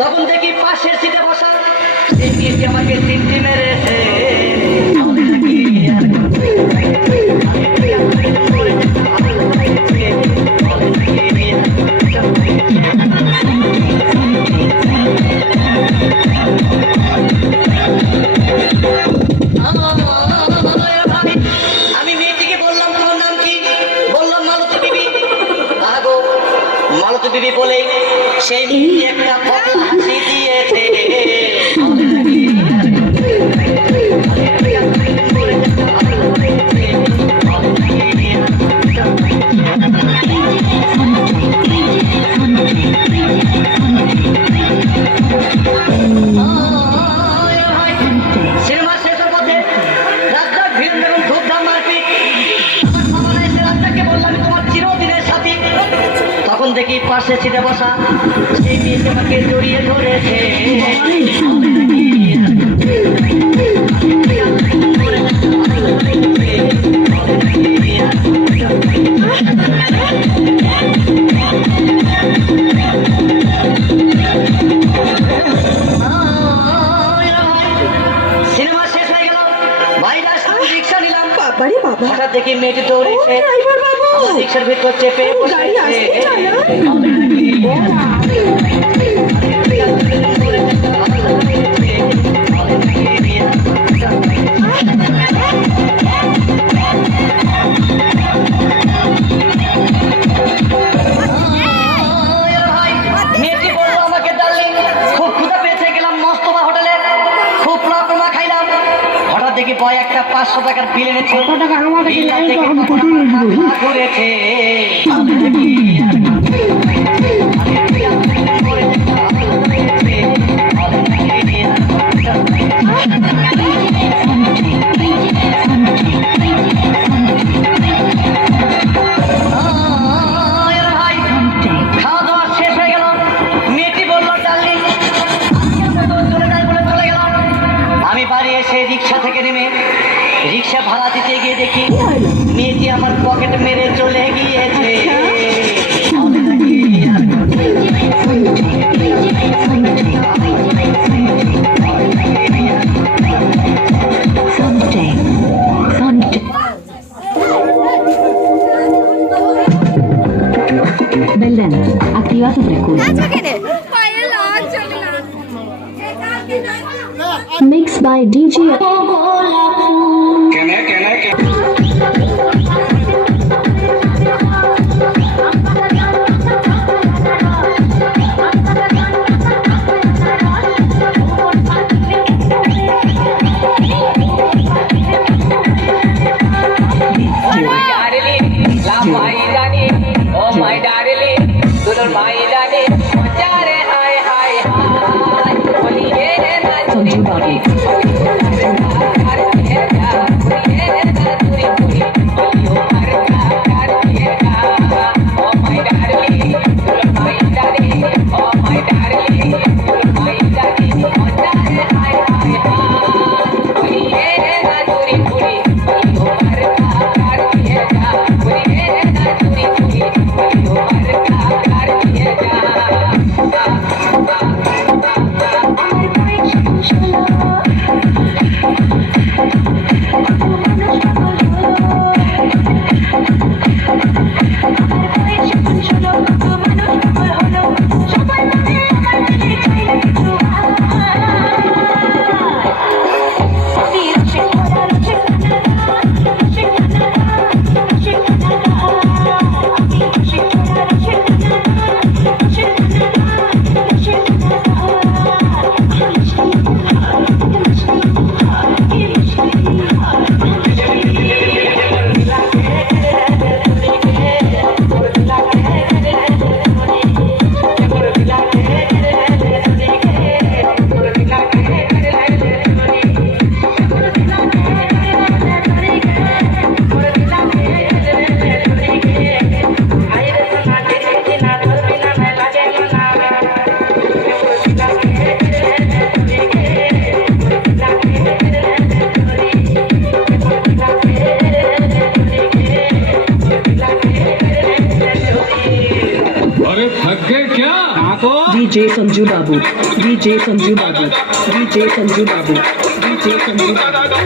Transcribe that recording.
তখন দেখি পাশের সিটে বসা এই মেয়েটি আমাকে সিমটি মেরেছে। আমি মেয়েটিকে বললাম তোমার নাম কি? বললাম মালতী বিবি। আগো মালতী বিবি বলে সেই মেয়েটি একটা ফটো হাসি দিয়েছে। সিনেমা শেষের পথে রাস্তার ভিড় এবং ধূপধাম মারপিট। আমার সামনে এসে রাস্তাকে বললাম আমি তোমার চিরদিনের সাথী। তখন দেখি পাশে সিটে বসা সেই মেয়েটি আমাকে জড়িয়ে ধরেছে। সিনেমা শেষ হয়ে গেল, ভাইরা রিক্সা নিলাম। হঠাৎ দেখি মেয়েটি দৌড়েছে, আমার রিক্সার ভিতর চেপে বসেছে। মেয়েটি বললো আমাকে ডার্লিং খুব ক্ষুধা পেয়েছে, গেলাম মস্তফা হোটেলে খুব রকমা খাইলাম। হঠাৎ দেখি বয় একটা 500 টাকার বিল এনেছে, ঘুরেছে। খাওয়া দাওয়া শেষ হয়ে গেল, মেয়েটি বললো ডার্লিং চলে যাই বলে চলে গেলাম। আমি বাড়ি এসে রিক্সা থেকে নেমে রিক্সা ভাড়া দিতে গিয়ে দেখি মেয়েটি আমার পকেট মেরে চলে গিয়েছে। Belen, attivato precursor. Mixed by DJ. Bye. DJ Sanju Babu, DJ Sanju Babu, DJ Sanju Babu, DJ Sanju Babu.